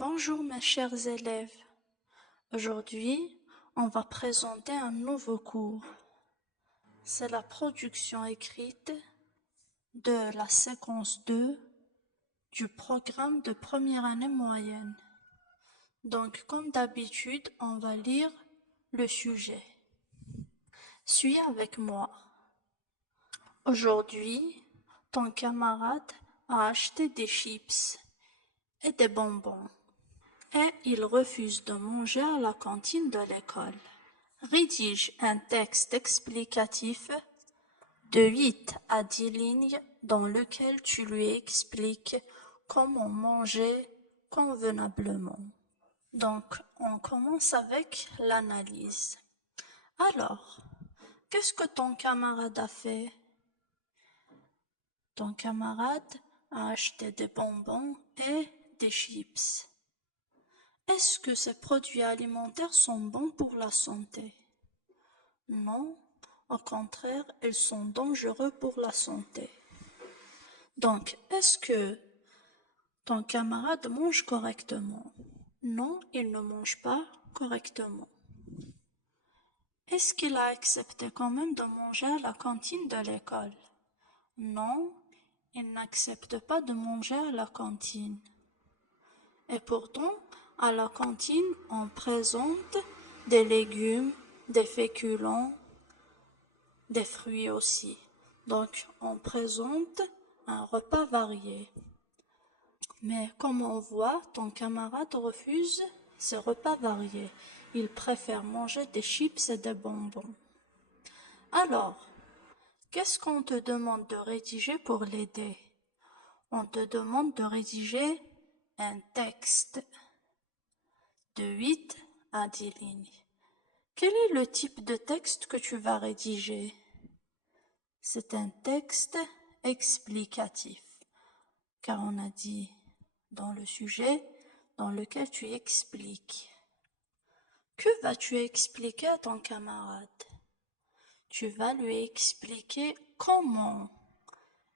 Bonjour mes chers élèves. Aujourd'hui, on va présenter un nouveau cours. C'est la production écrite de la séquence 2 du programme de première année moyenne. Donc, comme d'habitude, on va lire le sujet. Suis avec moi. Aujourd'hui, ton camarade a acheté des chips et des bonbons. Et il refuse de manger à la cantine de l'école. Rédige un texte explicatif de 8 à 10 lignes dans lequel tu lui expliques comment manger convenablement. Donc, on commence avec l'analyse. Alors, qu'est-ce que ton camarade a fait? Ton camarade a acheté des bonbons et des chips. Est-ce que ces produits alimentaires sont bons pour la santé? Non, au contraire, ils sont dangereux pour la santé. Donc, est-ce que ton camarade mange correctement? Non, il ne mange pas correctement. Est-ce qu'il a accepté quand même de manger à la cantine de l'école? Non, il n'accepte pas de manger à la cantine. Et pourtant, à la cantine, on présente des légumes, des féculents, des fruits aussi. Donc, on présente un repas varié. Mais comme on voit, ton camarade refuse ces repas variés. Il préfère manger des chips et des bonbons. Alors, qu'est-ce qu'on te demande de rédiger pour l'aider? On te demande de rédiger un texte de 8 à 10 lignes. Quel est le type de texte que tu vas rédiger? C'est un texte explicatif, car on a dit dans le sujet dans lequel tu expliques. Que vas-tu expliquer à ton camarade? Tu vas lui expliquer comment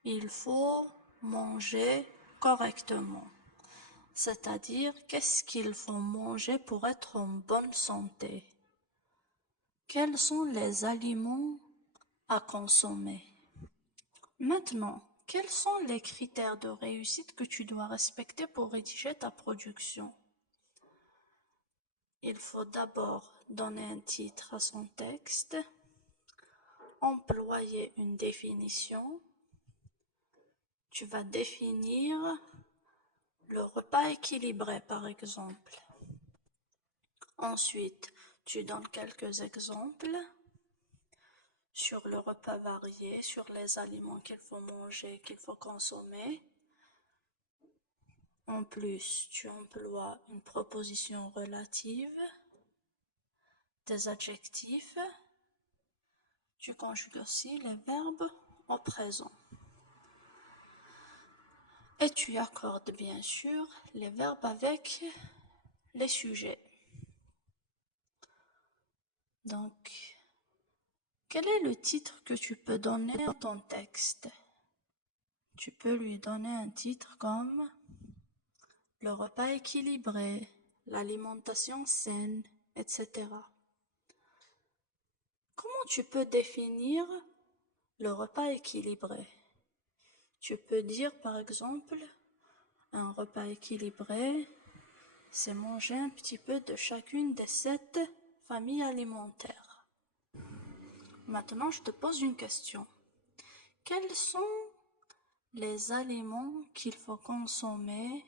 il faut manger correctement. C'est-à-dire qu'est-ce qu'il faut manger pour être en bonne santé. Quels sont les aliments à consommer? Maintenant, quels sont les critères de réussite que tu dois respecter pour rédiger ta production? Il faut d'abord donner un titre à son texte, employer une définition. Tu vas définir le repas équilibré, par exemple. Ensuite, tu donnes quelques exemples sur le repas varié, sur les aliments qu'il faut manger, qu'il faut consommer. En plus, tu emploies une proposition relative, des adjectifs. Tu conjugues aussi les verbes au présent. Et tu accordes bien sûr les verbes avec les sujets. Donc, quel est le titre que tu peux donner à ton texte? Tu peux lui donner un titre comme le repas équilibré, l'alimentation saine, etc. Comment tu peux définir le repas équilibré? Tu peux dire par exemple, un repas équilibré, c'est manger un petit peu de chacune des 7 familles alimentaires. Maintenant, je te pose une question. Quels sont les aliments qu'il faut consommer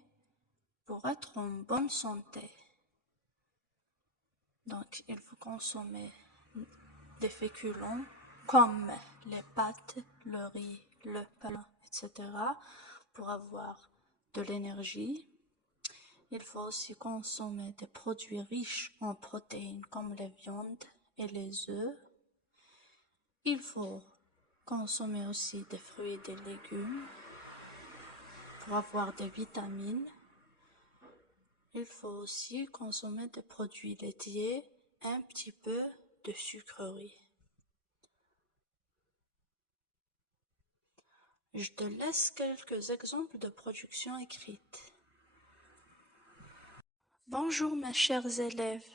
pour être en bonne santé? Donc, il faut consommer des féculents comme les pâtes, le riz, le pain, etc. pour avoir de l'énergie. Il faut aussi consommer des produits riches en protéines comme les viandes et les œufs. Il faut consommer aussi des fruits et des légumes pour avoir des vitamines. Il faut aussi consommer des produits laitiers, un petit peu de sucreries. Je te laisse quelques exemples de production écrite. Bonjour mes chers élèves,